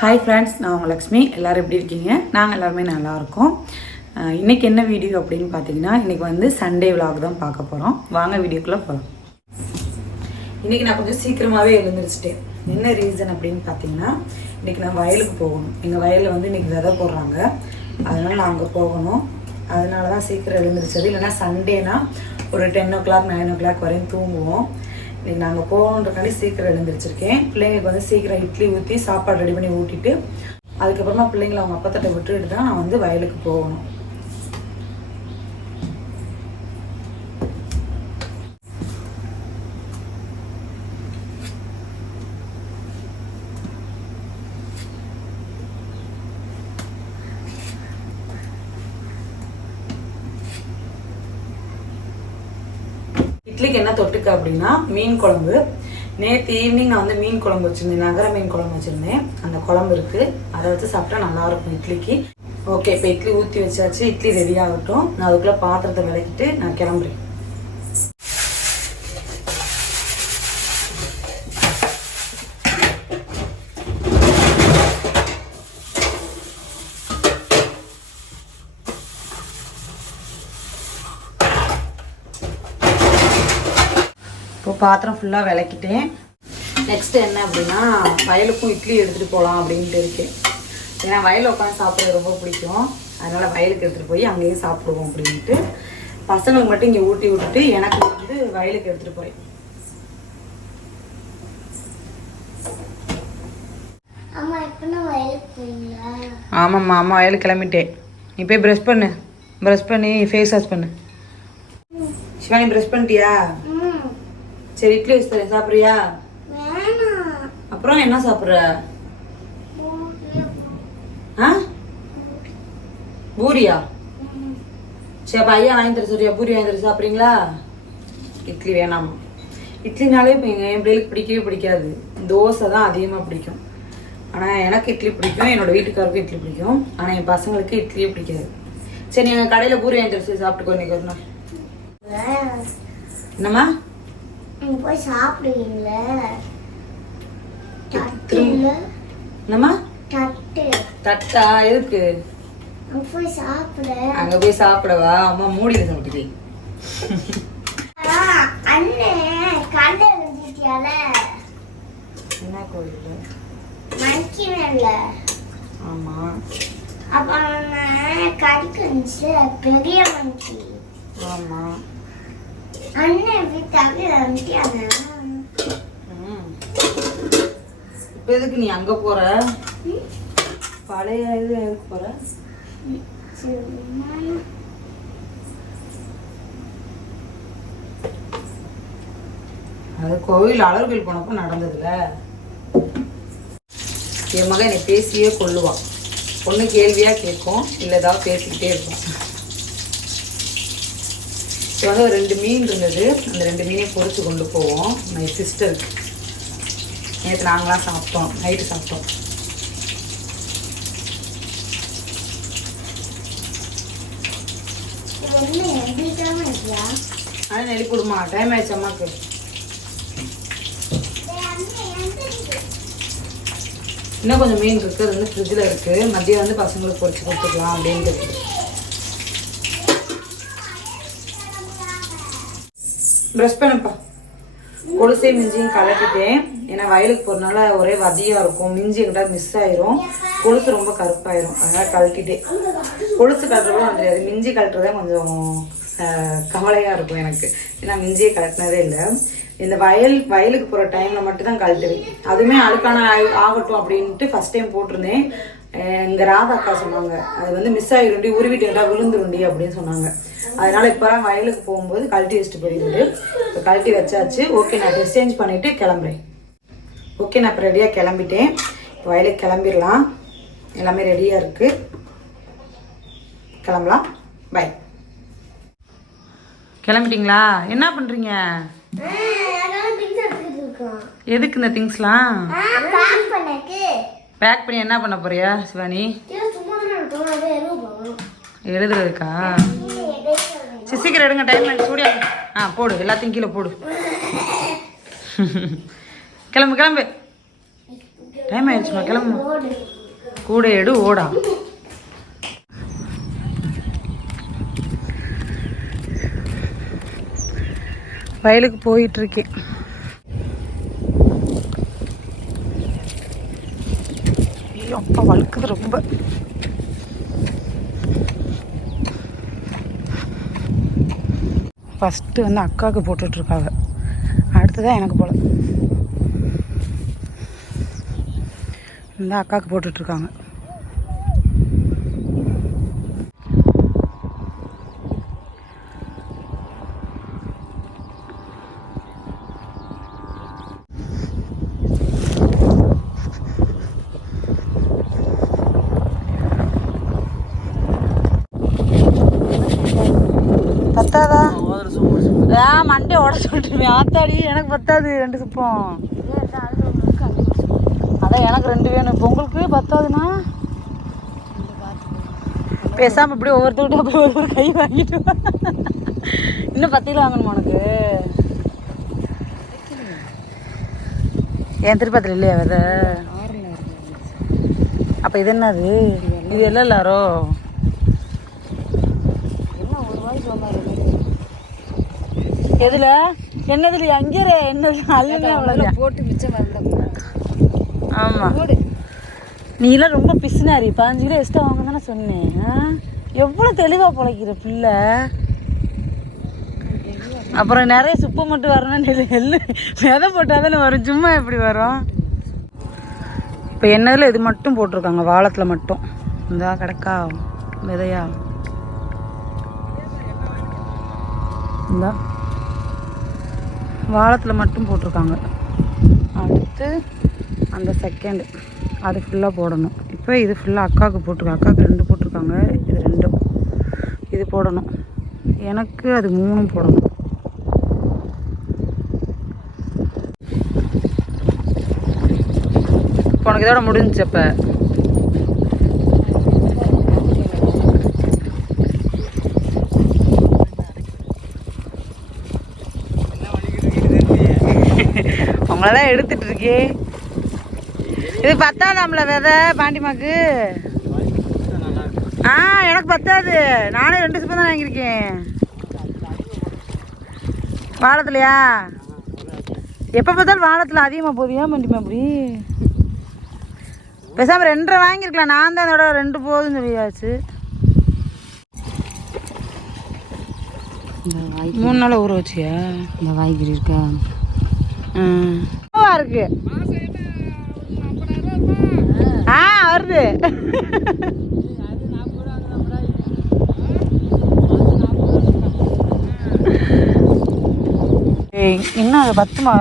Hi friends நான் உங்கள் லக்ஷ்மி. எல்லோரும் எப்படி இருக்கீங்க? நாங்கள் எல்லாருமே நல்லா இருக்கோம். இன்னைக்கு என்ன வீடியோ அப்படின்னு பார்த்தீங்கன்னா இன்னைக்கு வந்து சண்டே விலாக் தான் பார்க்க போகிறோம் வாங்க வீடியோக்குள்ளே போகலாம் இன்னைக்கு நான் கொஞ்சம் சீக்கிரமாகவே எழுந்திரிச்சிட்டேன். என்ன ரீசன் அப்படின்னு பார்த்தீங்கன்னா இன்னைக்கு நான் வயலுக்கு போகணும். எங்கள் வயலில் வந்து இன்னைக்கு விதை போடுறாங்க. அதனால் நான் அங்கே போகணும். அதனால தான் சீக்கிரம் எழுந்திரிச்சது. இல்லைன்னா சண்டேனா ஒரு ten o'clock nine o'clock வரையும் தூங்குவோம். இன்னைக்கு நாங்கள் போகணுன்றக்காண்டி சீக்கிரம் எழுந்திரிச்சிருக்கேன். பிள்ளைங்களுக்கு வந்து சீக்கிரம் இட்லி ஊற்றி சாப்பாடு ரெடி பண்ணி ஊட்டிட்டு அதுக்கப்புறமா பிள்ளைங்களை அவங்க அப்பத்தட்டை விட்டுட்டு தான் நான் வந்து வயலுக்கு போகணும். இட்லிக்கு என்ன தொட்டுக்க அப்படின்னா மீன் குழம்பு. நேற்று ஈவினிங் நான் வந்து மீன் குழம்பு வச்சுருந்தேன் நகர மீன் குழம்பு வச்சுருந்தேன். அந்த குழம்பு இருக்குது அதை வச்சு சாப்பிட்டா நல்லா இருக்கும் இட்லிக்கு. ஓகே இப்போ இட்லி ஊற்றி வச்சாச்சு. இட்லி ரெடி ஆகட்டும். நான் அதுக்குள்ளே பாத்திரத்தை விளக்கிட்டு நான் கிளம்புறேன். பாத்திரம் ஃபுல்லாக விளக்கிட்டேன். நெக்ஸ்ட் என்ன அப்படின்னா வயலுக்கும் இட்லி எடுத்துகிட்டு போகலாம் அப்படின்ட்டு இருக்கேன் ஏன்னா வயலில் உட்காந்து சாப்பிட்றது ரொம்ப பிடிக்கும். அதனால் வயலுக்கு எடுத்துகிட்டு போய் அங்கேயே சாப்பிடுவோம் அப்படின்ட்டு. பசங்களுக்கு மட்டும் இங்கே ஊட்டி விட்டுட்டு எனக்கு வந்து வயலுக்கு எடுத்துகிட்டு போகிறேன் ஆமாம்மா அம்மா வயலுக்கு கிளம்பிட்டேன். நீ போய் ப்ரஷ் பண்ணு. ப்ரஷ் பண்ணி ஃபேஸ் வாஷ் பண்ணு. சிவானி ப்ரஷ் பண்ணிட்டியா? சரி இட்லி வச்சு தரேன் சாப்பிட்றியா அப்புறம் என்ன சாப்பிட்ற? ஆ? பூரியா? சரி அப்போ ஐயா வாங்கி தர சொல்றியா? பூரி வாங்கி தர சாப்பிட்றீங்களா? இட்லி வேணாமா. இட்லினாலே இப்போ எங்கள் என் பிள்ளைகளுக்கு பிடிக்கவே பிடிக்காது. தோசை தான் அதிகமாக பிடிக்கும். ஆனால் எனக்கு இட்லி பிடிக்கும். என்னோட வீட்டுக்காருக்கும் இட்லி பிடிக்கும். ஆனால் என் பசங்களுக்கு இட்லியே பிடிக்காது. சரி நீங்கள் கடையில் பூரி வாங்கி தர சொல்லி சாப்பிட்டுக்கோ இன்னைக்கு ஒரு நாள். என்னம்மா? நீங்க போய் சாப்பிடுவீங்களே தட்டு. இல்ல என்னம்மா? தட்டு. தட்டா? எதுக்கு? அங்க போய் சாப்பிட. அங்கே போய் சாப்பிடவா? அம்மா மூடியில் சாப்பிட்டுக்கே ஆ, அண்ணன் கண்டை வந்துட்டியால என்ன கோயில்? மணிக்கு மேல. ஆமாம் அப்ப கடிக்கு வந்துச்சு. பெரிய மணிக்கு ஆமாம் அண்ணன் வீட்டாக்கு இப்ப எதுக்கு நீ அங்க போற? பழைய இது எதுக்கு போற? அது கோவில் அழகர்கள் போனப்போ நடந்ததுல. என் மகன் என்னை பேசியே கொள்ளுவான். ஒன்று கேள்வியா கேட்கும் இல்லை ஏதாவது பேசிக்கிட்டே இருக்கும் இப்போ வந்து ரெண்டு மீன் இருந்தது. அந்த ரெண்டு மீனையும் பொரிச்சு கொண்டு போவோம். மை சிஸ்டருக்கு நேற்று நாங்களாம் சாப்பிட்டோம். நைட்டு சாப்பிட்டோம். இது ஆனால் நெல்லி கொடுமா டைம் ஆயிடுச்சு அம்மாக்கு. இன்னும் கொஞ்சம் மீன் இருக்கு. அது வந்து ஃப்ரிட்ஜில் இருக்கு. மதியம் வந்து பசங்களுக்கு பொரிச்சு கொடுத்துக்கலாம் அப்படின்ட்டு. ப்ரெஷ் பண்ணுப்பா கொலுசை மிஞ்சியும் கலட்டிட்டேன். ஏன்னா வயலுக்கு போகிறனால ஒரே வதியாக இருக்கும். மிஞ்சி எங்கிட்ட மிஸ் ஆயிரும். கொலுசு ரொம்ப கருப்பாயிரும். அதனால கழட்டிட்டேன். கொலுசு கழட்டுறதும் தெரியாது. மிஞ்சி கழட்டுறதே கொஞ்சம் கவலையாக இருக்கும் எனக்கு. ஏன்னா மிஞ்சியை கழட்டினதே இல்லை. இந்த வயல் வயலுக்கு போகிற டைமில் மட்டும்தான் கழட்டுவேன். அதுவுமே அழுக்கான ஆயி- ஆகட்டும் அப்படின்ட்டு ஃபஸ்ட் டைம் போட்டிருந்தேன். எங்கள் ராதா அக்கா சொன்னாங்க. அது வந்து மிஸ் ஆகிருண்டி உருவிட்டு விழுந்துருண்டி அப்படின்னு சொன்னாங்க. அதனால இப்போலாம் வயலுக்கு போகும்போது கழட்டி வச்சுட்டு போயிருந்து இப்போ கழட்டி வச்சாச்சு. ஓகே நான் ட்ரெஸ் சேஞ்ச் பண்ணிட்டு கிளம்புறேன். ஓகே நான் இப்போ ரெடியாக கிளம்பிட்டேன். இப்போ வயலுக்கு கிளம்பிடலாம். எல்லாமே ரெடியாக இருக்கு. கிளம்பலாம். பை கிளம்பிட்டீங்களா? என்ன பண்ணுறீங்க எதுக்கு இந்த திங்ஸ்லாம் பேக் பண்ணி என்ன பண்ண போறியா சிவானி? எழுதுறதுக்கா? சரி சீக்கிரம் எடுங்க டைம் ஆயிடுச்சு. சூடியா ஆ போடு எல்லாத்தையும் கீழே போடு. கிளம்பு கிளம்பு. டைம் ஆயிடுச்சுமா கிளம்பு. கூட எடு ஓடா. வயலுக்கு போயிட்டு இருக்கேன் ஐயோ அப்பா வழுக்குது ரொம்ப. ஃபஸ்ட்டு வந்து அக்காவுக்கு போட்டுட்ருக்காங்க. அடுத்ததான் எனக்கு போல. இந்த அக்காவுக்கு போட்டுட்ருக்காங்க. பத்தாதா? ஆ மண்டே ஓட சொல்லிட்டு ஆத்தாடி எனக்கு பத்தாது ரெண்டு சுப்பம். அதான் எனக்கு ரெண்டு வேணும். இப்போ உங்களுக்கு பத்தாதுன்னா? பேசாமல் இப்படி ஒவ்வொருத்தர்கிட்ட போய் ஒவ்வொரு கை வாங்கிட்டு இன்னும் பத்து கிலோ வாங்கணுமா உனக்கு? ஏன் திருப்பத்தில் இல்லையா வேறு அப்போ இது என்னது? இது எல்லாம் எல்லாரோ எதுல? என்னதுல? அங்கே என்னது அல்ல போட்டு மிச்சம் ஆமா. நீலாம் ரொம்ப பிசுனாரி. பாஞ்சு கிலோ எக்ஸ்ட்ரா வாங்க தானே சொன்னேன் ஆ? எவ்வளவு தெளிவா பொழைக்கிற பிள்ளை? அப்புறம் நிறைய சுப்பை மட்டும் வரணும்னு எள்ளு விதை போட்டால் தானே வரும். சும்மா எப்படி வரும்? இப்போ என்னதில் இது மட்டும் போட்டிருக்காங்க. வாழத்தில் மட்டும். இந்த கிடக்கா விதையா. இந்த. வாழத்தில் மட்டும் போட்டிருக்காங்க. அடுத்து அந்த செகண்ட் அது ஃபுல்லாக போடணும். இப்போ இது ஃபுல்லாக அக்காவுக்கு போட்டிருக்காங்க அக்காவுக்கு ரெண்டு போட்டிருக்காங்க. இது ரெண்டும். இது போடணும். எனக்கு அது மூணும் போடணும். இப்போ உனக்கு இதோட முடிஞ்சுச்சு அப்போ. உங்களெல்லாம் எடுத்துட்டு இருக்கே இது பத்தாதாம்ல விதை பாண்டிமாக்கு? ஆ எனக்கு பத்தாது. நானே ரெண்டு ஸ்பூன் தான் வாங்கியிருக்கேன். வாழத்துலையா? எப்போ பார்த்தாலும் வாழத்தில் அதிகமாக போகுது. ஏன் பாண்டிமா அப்படி பேசாமல் ரெண்டரை வாங்கியிருக்கலாம். நான் தான் இதோட ரெண்டு போதும் சொல்லியாச்சு. மூணு நாள் ஊற வச்சியா? இந்த வாய்க்கிரி இருக்கா? இருக்கு. ஆ வருது. இன்னும் அது பத்துமா?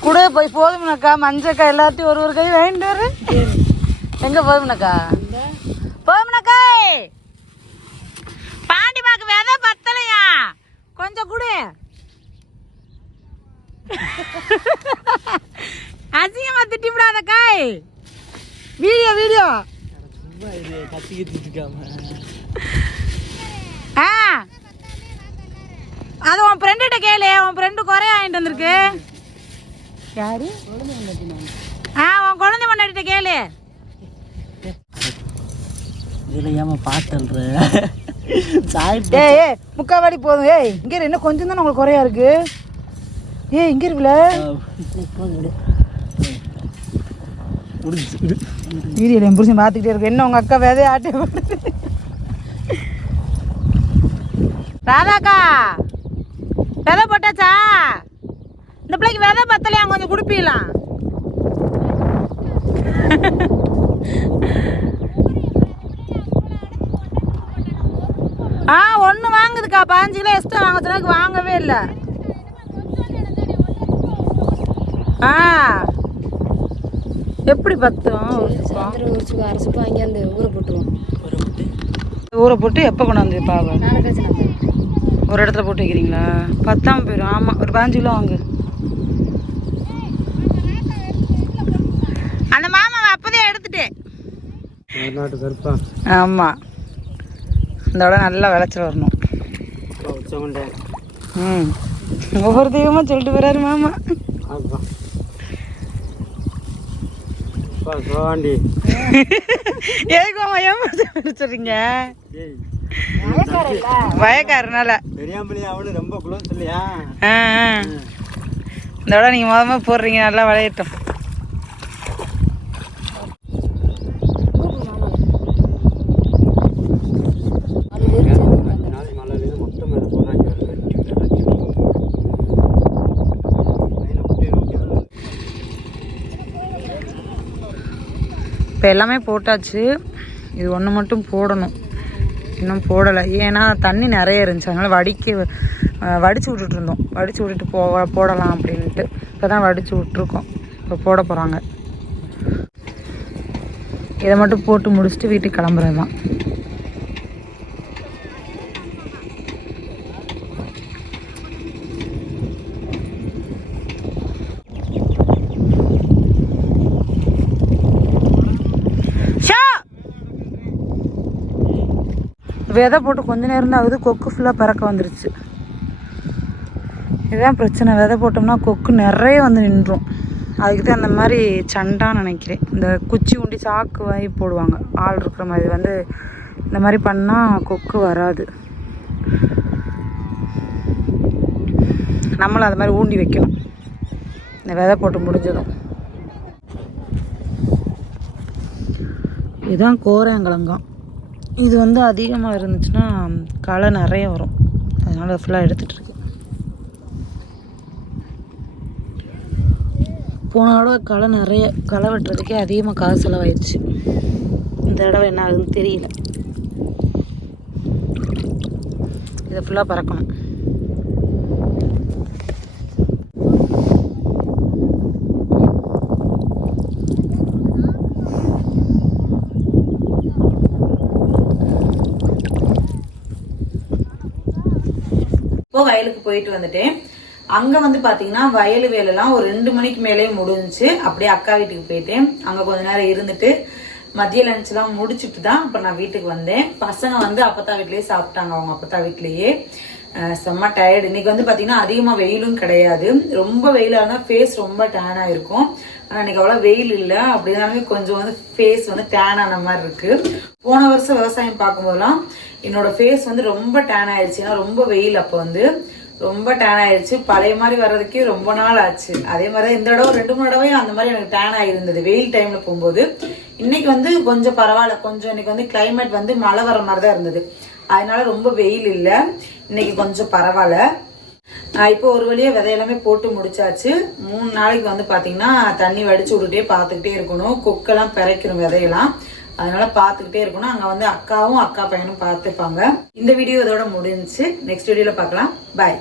கூட போய் போதும்னக்கா. மஞ்சக்கா எல்லாத்தையும் ஒரு ஒரு கை வாங்கிட்டு வரு. எங்க போதும்னக்கா? போதும்னக்கா பாண்டிமாக்கு விதை பத்தலையா? கொஞ்சம் கொடு. அசிங்கமா திட்டி விடாத காய். Video video. ஆ. அது உன் ஃப்ரெண்டுகிட்ட கேளு. உன் ஃப்ரெண்டு குறைய வாங்கிட்டு வந்திருக்கு. யாரு? ஆ உன் குழந்தை முன்னாடிட்ட கேளு. இதில் ஏமா பாத்தல்ற சாய் ஏய் முக்காவாடி போதும். ஏய் இங்க இன்னும் கொஞ்சம் தானே உங்களுக்கு குறையா இருக்கு. ஏய் இங்க இருக்குல்ல? வீடியோ என் புருஷன் பார்த்துக்கிட்டே இருக்கு. என்ன உங்க அக்கா விதைய ஆட்டே ராதாக்கா விதை போட்டாச்சா? இந்த பிள்ளைக்கு விதை பத்தலையா? கொஞ்சம் குடுப்பீலாம் ஆ ஒன்று வாங்குதுக்கா. பாஞ்சு கிலோ எக்ஸ்ட்ரா வாங்க வாங்கவே இல்லை. ஆ. எப்படி பத்தும்? ஒரு சுப்பம்? சாயந்தரம் ஒரு சுக்கு அரை சுக்கு வாங்கி அந்த ஊற போட்டுருவோம். ஊரை போட்டு. எப்போ கொண்டாந்து பாவ ஒரு இடத்துல போட்டு வைக்கிறீங்களா? பத்தாம போயிடும் ஆமாம் ஒரு பதினஞ்சு கிலோ வாங்கு. அந்த மாமாவை அப்போதே எடுத்துட்டேன் ஆமாம் இதோட நல்லா விளைச்சல் வரணும். ம். ஒவ்வொரு தெய்வமாக சொல்லிட்டு போறாரு மாமா. எதுக்கு மாமா ஏமாத்துறீங்க ஏய் வயக்காரனால பெரியாம்பளி அவனு ரொம்ப குளோஸ் இல்லையா. இந்த விட நீங்கள் மொதல் மொதல் போடுறீங்க நல்லா விளையட்டும் நாளைக்கு மழையில மொத்தம் மேலே போடுறாங்க இப்போ எல்லாமே போட்டாச்சு. இது ஒன்று மட்டும் போடணும். இன்னும் போடலை. ஏன்னா தண்ணி நிறைய இருந்துச்சு. அதனால் வடிக்க வடித்து விட்டுட்ருந்தோம் விட்டுட்டு இருந்தோம். விட்டுட்டு போ போடலாம் அப்படின்ட்டு இப்போ தான் வடித்து விட்ருக்கோம் இப்போ போட போகிறாங்க இதை மட்டும் போட்டு முடிச்சுட்டு வீட்டுக்கு கிளம்புறது தான் விதை போட்டு கொஞ்ச நேரம் தான் ஆகுது. கொக்கு ஃபுல்லாக பறக்க வந்துருச்சு. இதுதான் பிரச்சனை. விதை போட்டோம்னா கொக்கு நிறைய வந்து நின்றும். அதுக்கு தான் அந்த மாதிரி சண்டான்னு நினைக்கிறேன். இந்த குச்சி உண்டி சாக்கு வாங்கி போடுவாங்க. ஆள் இருக்கிற மாதிரி வந்து இந்த மாதிரி பண்ணால் கொக்கு வராது. நம்மளும் அது மாதிரி ஊண்டி வைக்கணும். இந்த விதை போட்டு முடிஞ்சதும். இதுதான் கோரங்கலங்கம் இது வந்து அதிகமாக இருந்துச்சுன்னா களை நிறைய வரும். அதனால் ஃபுல்லாக எடுத்துகிட்டு இருக்கு. போன தடவை களை நிறைய களை வெட்டுறதுக்கே அதிகமாக காசு செலவாயிடுச்சு. இந்த தடவை என்ன ஆகுதுன்னு தெரியல. இதை ஃபுல்லாக பறக்கணும் இப்போ வயலுக்கு போயிட்டு வந்துட்டேன். அங்கே வந்து பார்த்தீங்கன்னா வயல் வேலைலாம் ஒரு ரெண்டு மணிக்கு மேலே முடிஞ்சுச்சு. அப்படியே அக்கா வீட்டுக்கு போயிட்டேன். அங்கே கொஞ்ச நேரம் இருந்துட்டு மதிய லஞ்செலாம் முடிச்சுட்டு தான் அப்புறம் நான் வீட்டுக்கு வந்தேன். பசங்க வந்து அப்பத்தா வீட்லேயே சாப்பிட்டாங்க. அவங்க அப்பத்தா வீட்லேயே. செம்ம டயர்டு இன்னைக்கு வந்து பார்த்தீங்கன்னா அதிகமாக வெயிலும் கிடையாது. ரொம்ப வெயிலா ஃபேஸ் ரொம்ப டேனாக இருக்கும் ஆனால் இன்னைக்கு அவ்வளோ வெயில் இல்லை. அப்படினாலுமே கொஞ்சம் வந்து ஃபேஸ் வந்து டேன் ஆன மாதிரி இருக்குது போன வருஷம் விவசாயம் பார்க்கும்போதெல்லாம் என்னோட ஃபேஸ் வந்து ரொம்ப டேன் ஆயிடுச்சு ஏன்னா ரொம்ப வெயில் அப்போ வந்து. ரொம்ப டேன் ஆயிடுச்சு பழைய மாதிரி வர்றதுக்கே ரொம்ப நாள் ஆச்சு. அதே மாதிரி தான் இந்த தடவை ரெண்டு மூணு தடவையும் அந்த மாதிரி எனக்கு டேன் ஆகிருந்தது வெயில் டைம்ல போகும்போது. இன்னைக்கு வந்து கொஞ்சம் பரவாயில்ல. கொஞ்சம் இன்னைக்கு வந்து கிளைமேட் வந்து மழை வர மாதிரி தான் இருந்தது. அதனால ரொம்ப வெயில் இல்லை. இன்னைக்கு கொஞ்சம் பரவாயில்ல. ஆஹ் இப்போ ஒரு வழியா விதையெல்லாமே போட்டு முடிச்சாச்சு. மூணு நாளைக்கு வந்து பாத்தீங்கன்னா தண்ணி வடிச்சு விட்டுட்டே பார்த்துக்கிட்டே இருக்கணும். கொக்கெல்லாம் பிறைக்கணும் விதையெல்லாம். அதனால பார்த்துக்கிட்டே இருக்கணும். அங்கே வந்து அக்காவும் அக்கா பையனும் பார்த்துப்பாங்க. இந்த வீடியோ இதோட முடிஞ்சுச்சு. நெக்ஸ்ட் வீடியோவில் பார்க்கலாம். பாய்